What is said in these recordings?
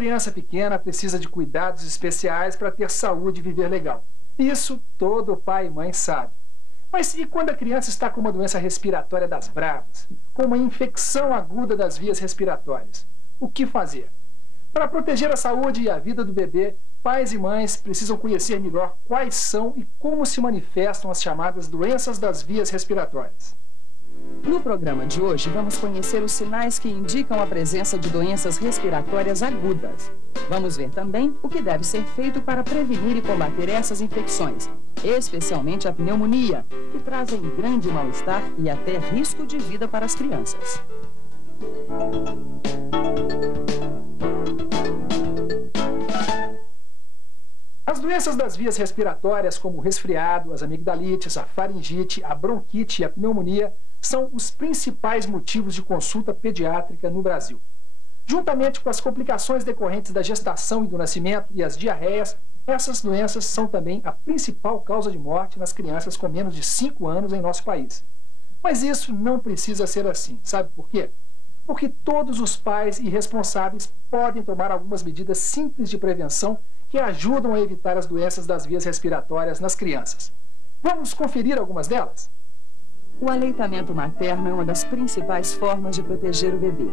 criança pequena precisa de cuidados especiais para ter saúde e viver legal. Isso todo pai e mãe sabe. Mas e quando a criança está com uma doença respiratória das bravas, com uma infecção aguda das vias respiratórias? O que fazer? Para proteger a saúde e a vida do bebê, pais e mães precisam conhecer melhor quais são e como se manifestam as chamadas doenças das vias respiratórias. No programa de hoje, vamos conhecer os sinais que indicam a presença de doenças respiratórias agudas. Vamos ver também o que deve ser feito para prevenir e combater essas infecções, especialmente a pneumonia, que trazem grande mal-estar e até risco de vida para as crianças. As doenças das vias respiratórias, como o resfriado, as amigdalites, a faringite, a bronquite e a pneumonia, são os principais motivos de consulta pediátrica no Brasil. Juntamente com as complicações decorrentes da gestação e do nascimento e as diarreias, essas doenças são também a principal causa de morte nas crianças com menos de 5 anos em nosso país. Mas isso não precisa ser assim. Sabe por quê? Porque todos os pais e responsáveis podem tomar algumas medidas simples de prevenção que ajudam a evitar as doenças das vias respiratórias nas crianças. Vamos conferir algumas delas? O aleitamento materno é uma das principais formas de proteger o bebê.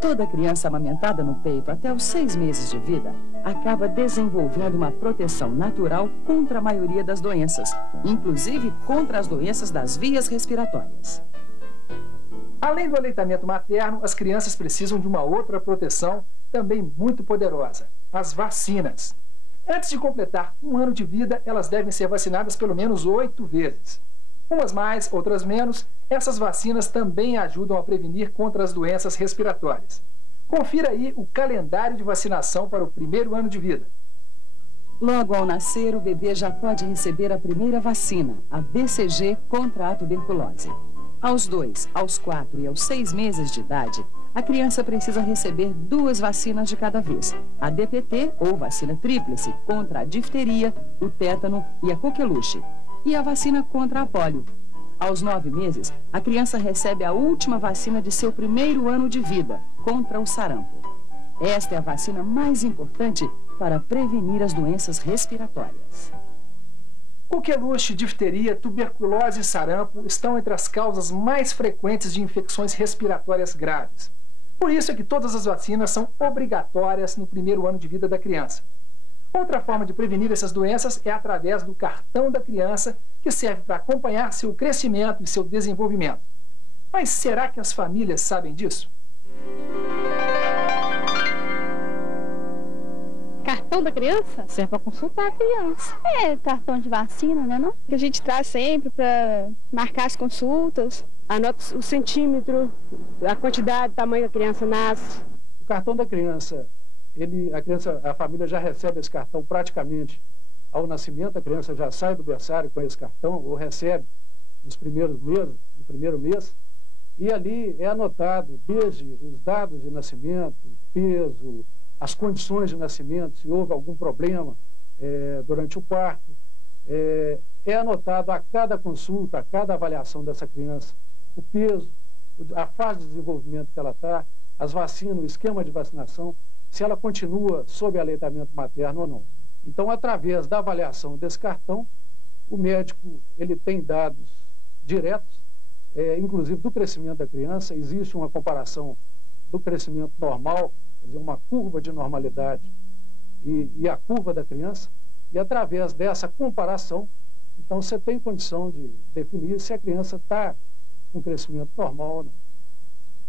Toda criança amamentada no peito até os 6 meses de vida acaba desenvolvendo uma proteção natural contra a maioria das doenças, inclusive contra as doenças das vias respiratórias. Além do aleitamento materno, as crianças precisam de uma outra proteção também muito poderosa: as vacinas. Antes de completar 1 ano de vida, elas devem ser vacinadas pelo menos 8 vezes. Umas mais, outras menos, essas vacinas também ajudam a prevenir contra as doenças respiratórias. Confira aí o calendário de vacinação para o 1º ano de vida. Logo ao nascer, o bebê já pode receber a primeira vacina, a BCG, contra a tuberculose. Aos 2, aos 4 e aos 6 meses de idade, a criança precisa receber 2 vacinas de cada vez. A DPT, ou vacina tríplice, contra a difteria, o tétano e a coqueluche. E a vacina contra a pólio. Aos 9 meses, a criança recebe a última vacina de seu 1º ano de vida, contra o sarampo. Esta é a vacina mais importante para prevenir as doenças respiratórias. Coqueluche, difteria, tuberculose e sarampo estão entre as causas mais frequentes de infecções respiratórias graves. Por isso é que todas as vacinas são obrigatórias no 1º ano de vida da criança. Outra forma de prevenir essas doenças é através do cartão da criança, que serve para acompanhar seu crescimento e seu desenvolvimento. Mas será que as famílias sabem disso? Cartão da criança? Serve para consultar a criança. É, cartão de vacina, né, não? Que a gente traz sempre para marcar as consultas. Anota o centímetro, a quantidade, o tamanho que a criança nasce. O cartão da criança, a família já recebe esse cartão praticamente ao nascimento. A criança já sai do berçário com esse cartão, ou recebe nos primeiros meses, no 1º mês. E ali é anotado desde os dados de nascimento, peso, as condições de nascimento, se houve algum problema durante o parto. É anotado a cada consulta, a cada avaliação dessa criança, o peso, a fase de desenvolvimento que ela está, as vacinas, o esquema de vacinação, se ela continua sob aleitamento materno ou não. Então, através da avaliação desse cartão, o médico ele tem dados diretos, inclusive do crescimento da criança. Existe uma comparação do crescimento normal, quer dizer, uma curva de normalidade e a curva da criança, e através dessa comparação, então você tem condição de definir se a criança está com crescimento normal ou não.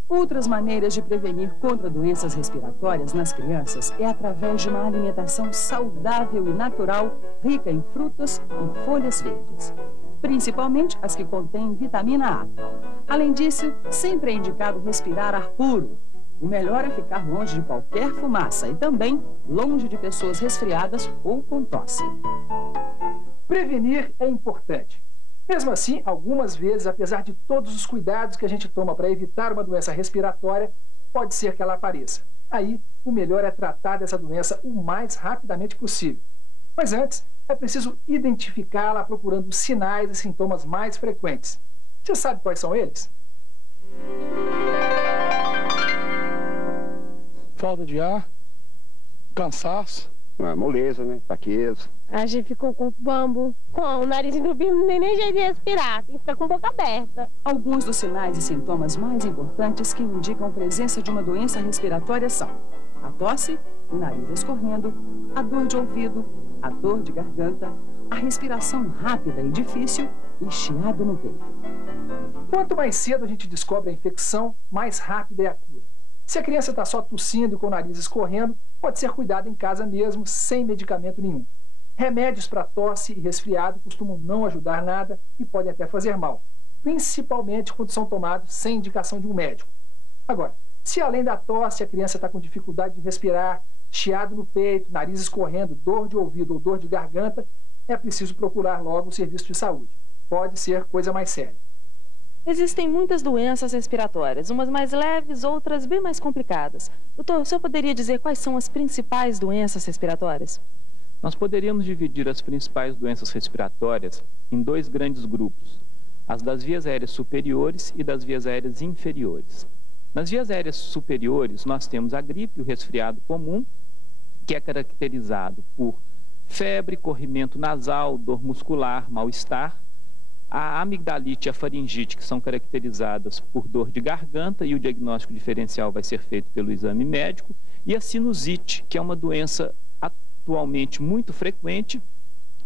Outras maneiras de prevenir contra doenças respiratórias nas crianças é através de uma alimentação saudável e natural, rica em frutas e folhas verdes, principalmente as que contêm vitamina A. Além disso, sempre é indicado respirar ar puro. O melhor é ficar longe de qualquer fumaça e também longe de pessoas resfriadas ou com tosse. Prevenir é importante. Mesmo assim, algumas vezes, apesar de todos os cuidados que a gente toma para evitar uma doença respiratória, pode ser que ela apareça. Aí, o melhor é tratar dessa doença o mais rapidamente possível. Mas antes, é preciso identificá-la procurando os sinais e sintomas mais frequentes. Você sabe quais são eles? Falta de ar, Cansaço. Moleza, né? Fraqueza. A gente ficou com o bambo, com o nariz entupido, não tem nem jeito de respirar, tem que ficar com a boca aberta. Alguns dos sinais e sintomas mais importantes que indicam a presença de uma doença respiratória são a tosse, o nariz escorrendo, a dor de ouvido, a dor de garganta, a respiração rápida e difícil e chiado no peito. Quanto mais cedo a gente descobre a infecção, mais rápida é a cura. Se a criança está só tossindo e com o nariz escorrendo, pode ser cuidada em casa mesmo, sem medicamento nenhum. Remédios para tosse e resfriado costumam não ajudar nada e podem até fazer mal, principalmente quando são tomados sem indicação de um médico. Agora, se além da tosse a criança está com dificuldade de respirar, chiado no peito, nariz escorrendo, dor de ouvido ou dor de garganta, é preciso procurar logo o serviço de saúde. Pode ser coisa mais séria. Existem muitas doenças respiratórias, umas mais leves, outras bem mais complicadas. Doutor, o senhor poderia dizer quais são as principais doenças respiratórias? Nós poderíamos dividir as principais doenças respiratórias em dois grandes grupos, as das vias aéreas superiores e das vias aéreas inferiores. Nas vias aéreas superiores, nós temos a gripe, o resfriado comum, que é caracterizado por febre, corrimento nasal, dor muscular, mal-estar. A amigdalite e a faringite, que são caracterizadas por dor de garganta, e o diagnóstico diferencial vai ser feito pelo exame médico. E a sinusite, que é uma doença atualmente muito frequente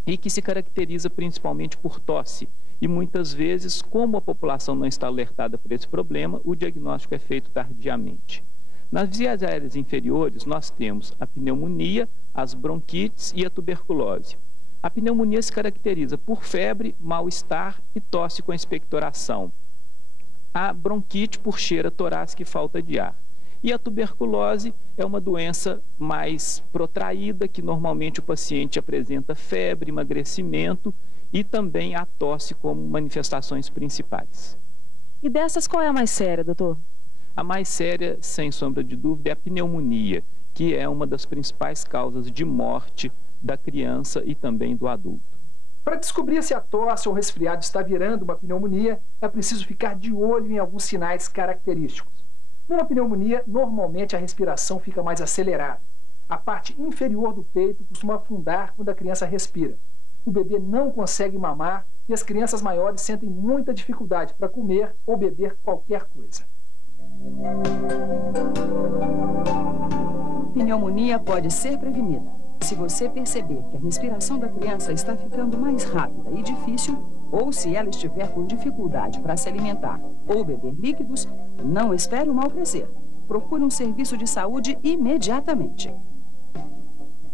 e que se caracteriza principalmente por tosse. E muitas vezes, como a população não está alertada por esse problema, o diagnóstico é feito tardiamente. Nas vias aéreas inferiores, nós temos a pneumonia, as bronquites e a tuberculose. A pneumonia se caracteriza por febre, mal-estar e tosse com expectoração. A bronquite por cheira torácica e falta de ar. E a tuberculose é uma doença mais protraída, que normalmente o paciente apresenta febre, emagrecimento e também a tosse como manifestações principais. E dessas, qual é a mais séria, doutor? A mais séria, sem sombra de dúvida, é a pneumonia, que é uma das principais causas de morte da criança e também do adulto. Para descobrir se a tosse ou resfriado está virando uma pneumonia, é preciso ficar de olho em alguns sinais característicos. Numa pneumonia, normalmente a respiração fica mais acelerada. A parte inferior do peito costuma afundar quando a criança respira. O bebê não consegue mamar e as crianças maiores sentem muita dificuldade para comer ou beber qualquer coisa. Pneumonia pode ser prevenida. Se você perceber que a respiração da criança está ficando mais rápida e difícil, ou se ela estiver com dificuldade para se alimentar ou beber líquidos, não espere o mal crescer. Procure um serviço de saúde imediatamente.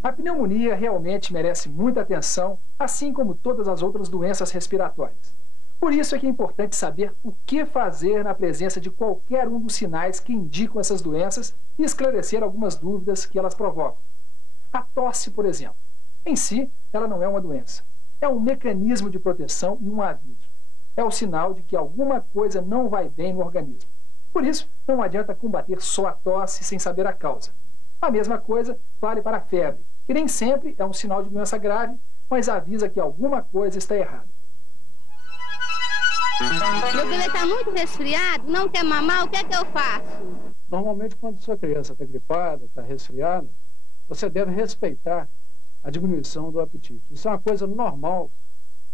A pneumonia realmente merece muita atenção, assim como todas as outras doenças respiratórias. Por isso é que é importante saber o que fazer na presença de qualquer um dos sinais que indicam essas doenças e esclarecer algumas dúvidas que elas provocam. A tosse, por exemplo, em si, ela não é uma doença. É um mecanismo de proteção e um aviso. É o sinal de que alguma coisa não vai bem no organismo. Por isso, não adianta combater só a tosse sem saber a causa. A mesma coisa vale para a febre, que nem sempre é um sinal de doença grave, mas avisa que alguma coisa está errada. Meu bebê está muito resfriado, não quer mamar, o que é que eu faço? Normalmente, quando sua criança está gripada, está resfriada, você deve respeitar a diminuição do apetite. Isso é uma coisa normal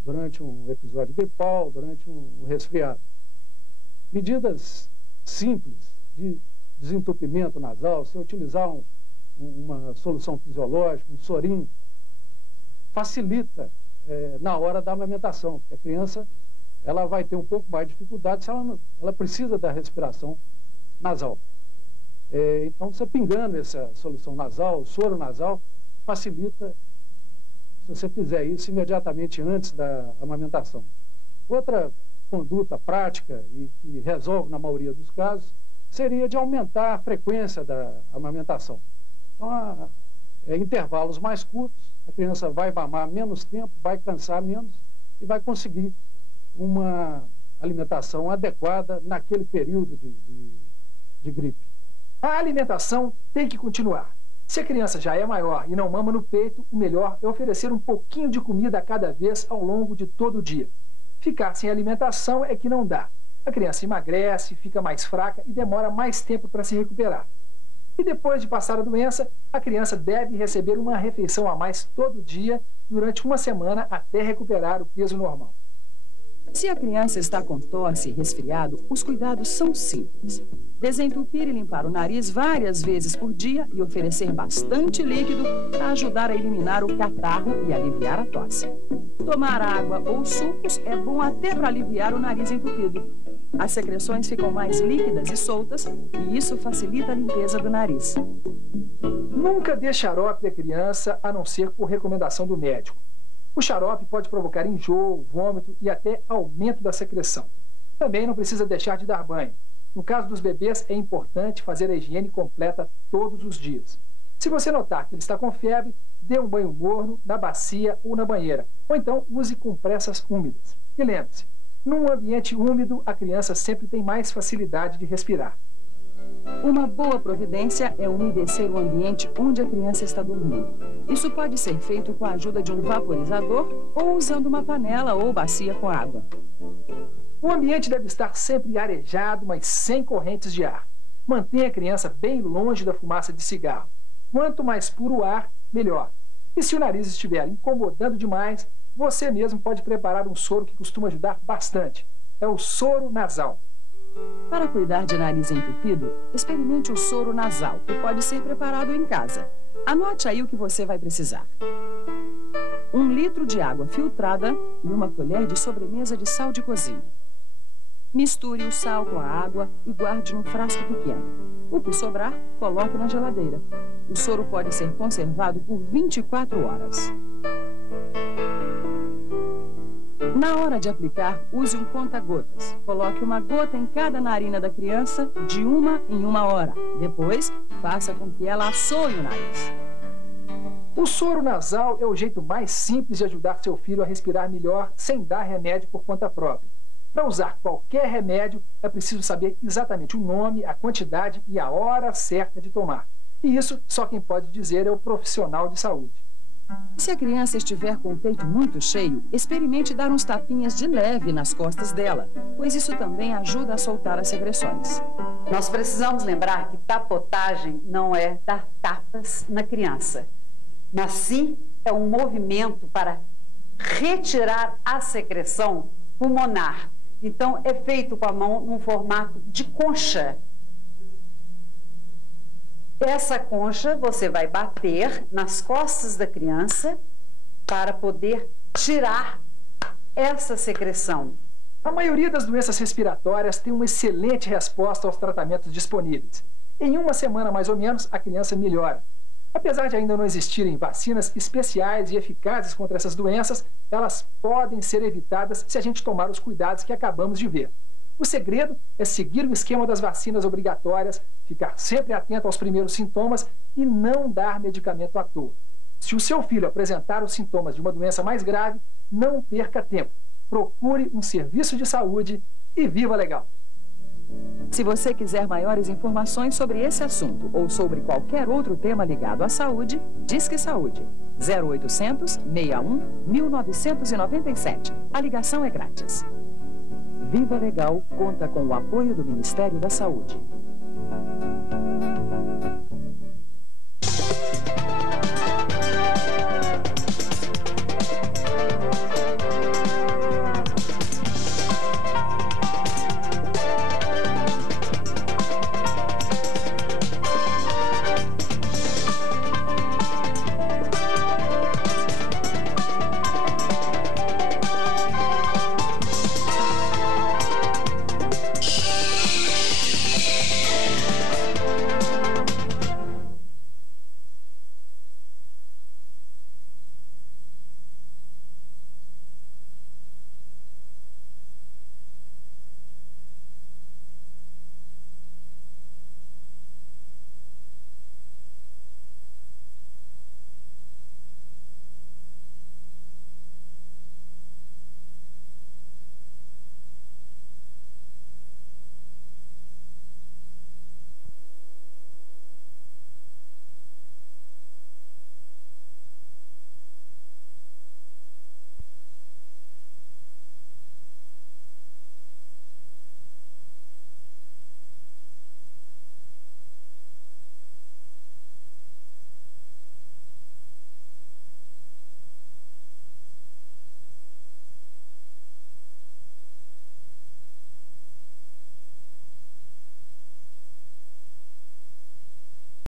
durante um episódio gripal, durante um resfriado. Medidas simples de desentupimento nasal, se utilizar uma solução fisiológica, um sorinho, facilita na hora da amamentação, porque a criança ela vai ter um pouco mais de dificuldade se ela precisa da respiração nasal. Então, você pingando essa solução nasal, soro nasal, facilita se você fizer isso imediatamente antes da amamentação. Outra conduta prática e que resolve na maioria dos casos seria de aumentar a frequência da amamentação. Então, intervalos mais curtos, a criança vai mamar menos tempo, vai cansar menos e vai conseguir uma alimentação adequada naquele período de gripe. A alimentação tem que continuar. Se a criança já é maior e não mama no peito, o melhor é oferecer um pouquinho de comida a cada vez ao longo de todo o dia. Ficar sem alimentação é que não dá. A criança emagrece, fica mais fraca e demora mais tempo para se recuperar. E depois de passar a doença, a criança deve receber uma refeição a mais todo dia durante uma semana até recuperar o peso normal. Se a criança está com tosse e resfriado, os cuidados são simples. Desentupir e limpar o nariz várias vezes por dia e oferecer bastante líquido para ajudar a eliminar o catarro e aliviar a tosse. Tomar água ou sucos é bom até para aliviar o nariz entupido. As secreções ficam mais líquidas e soltas e isso facilita a limpeza do nariz. Nunca dê xarope à criança a não ser por recomendação do médico. O xarope pode provocar enjoo, vômito e até aumento da secreção. Também não precisa deixar de dar banho. No caso dos bebês, é importante fazer a higiene completa todos os dias. Se você notar que ele está com febre, dê um banho morno na bacia ou na banheira, ou então use compressas úmidas. E lembre-se, num ambiente úmido, a criança sempre tem mais facilidade de respirar. Uma boa providência é umedecer o ambiente onde a criança está dormindo. Isso pode ser feito com a ajuda de um vaporizador ou usando uma panela ou bacia com água. O ambiente deve estar sempre arejado, mas sem correntes de ar. Mantenha a criança bem longe da fumaça de cigarro. Quanto mais puro o ar, melhor. E se o nariz estiver incomodando demais, você mesmo pode preparar um soro que costuma ajudar bastante. É o soro nasal. Para cuidar de nariz entupido, experimente o soro nasal, que pode ser preparado em casa. Anote aí o que você vai precisar. 1 litro de água filtrada e uma colher de sobremesa de sal de cozinha. Misture o sal com a água e guarde num frasco pequeno. O que sobrar, coloque na geladeira. O soro pode ser conservado por 24 horas. Na hora de aplicar, use um conta-gotas. Coloque uma gota em cada narina da criança de 1 em 1 hora. Depois, faça com que ela assoe o nariz. O soro nasal é o jeito mais simples de ajudar seu filho a respirar melhor sem dar remédio por conta própria. Para usar qualquer remédio, é preciso saber exatamente o nome, a quantidade e a hora certa de tomar. E isso só quem pode dizer é o profissional de saúde. Se a criança estiver com o peito muito cheio, experimente dar uns tapinhas de leve nas costas dela, pois isso também ajuda a soltar as secreções. Nós precisamos lembrar que tapotagem não é dar tapas na criança, mas sim é um movimento para retirar a secreção pulmonar. Então, é feito com a mão num formato de concha. Essa concha você vai bater nas costas da criança para poder tirar essa secreção. A maioria das doenças respiratórias tem uma excelente resposta aos tratamentos disponíveis. Em 1 semana, mais ou menos, a criança melhora. Apesar de ainda não existirem vacinas especiais e eficazes contra essas doenças, elas podem ser evitadas se a gente tomar os cuidados que acabamos de ver. O segredo é seguir o esquema das vacinas obrigatórias, ficar sempre atento aos primeiros sintomas e não dar medicamento à toa. Se o seu filho apresentar os sintomas de uma doença mais grave, não perca tempo. Procure um serviço de saúde e viva legal! Se você quiser maiores informações sobre esse assunto ou sobre qualquer outro tema ligado à saúde, Disque Saúde, 0800 61 1997. A ligação é grátis. Viva Legal conta com o apoio do Ministério da Saúde.